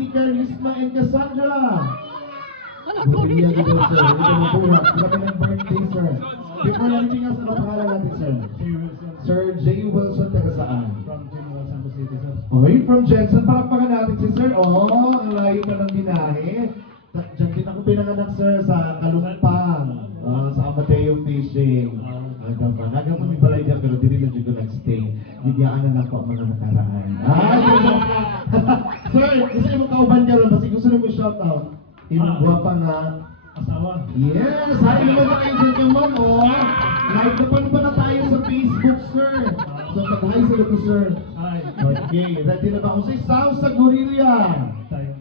ni Charisma and Cassandra. Gorilla dito, sir. Ito na po. Grabe ng birthday, sir. Before anything else, ano pangalan natin, sir? Sir J. Wilson, taga saan? From General Santos City, sir. Okay, from Jensen. Palakpakan natin si sir. Ang layo pa ng binahe. Diyan din ako pinanganak, sir, sa Kalumpang. Sa Amateo Fishing. Naga mo may balay dyan, pero hindi na dyan ko nag-stay. Bigyan na lang po ang mga nakaraan. Sir, gusto mo kauban ka ron, kasi gusto na mo shoutout. Guwapa nga. Asawa. Yes! Hi naman na kayo dyan yung mom, Live na pa na tayo sa Facebook, sir. So, mag-hi sila to, sir. Hi. Okay, ready na ba ako si Sao sa Gorilla? Tayo.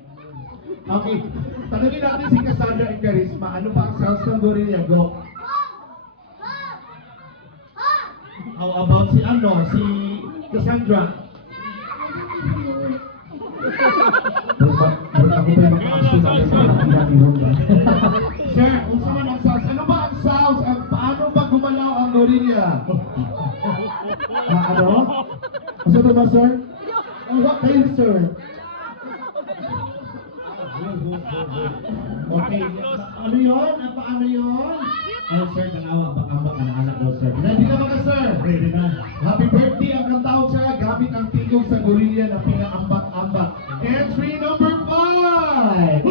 Okay, tanungin natin si Cassandra and Charisma. Ano ba ang sounds ng Gorilla? Go! How about si Cassandra? Ako pa yung mga-action natin sa pinatihon ba? Sir, kung saan ang sounds? Ano ba ang sounds? Paano ba gumalaw ang Gorilla? Ano? Ano ito ba, sir? What kayo, sir? Okay, ano yun? Paano yun? Sir, tanawa, ambak ang anak daw, sir. Ready na ba ka, sir? Ready na. Happy birthday ang kantawag, sir. Gamit ang tigong sa Gorilla na pinaambak-ambak. Entry number 5!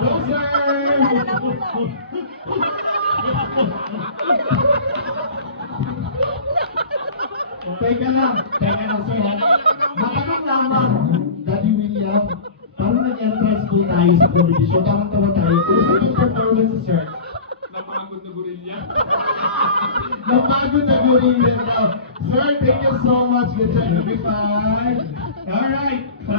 Go, sir! Teka lang, sir. Matanong lamang, Daddy William, parang nag-entrance po tayo sa comedy show, parang tawa tayo. Kung sa yung performance, sir? Napakagod na gorilla. Napagod na Gorilla daw. Sir, thank you so much. Good job, everybody. Alright.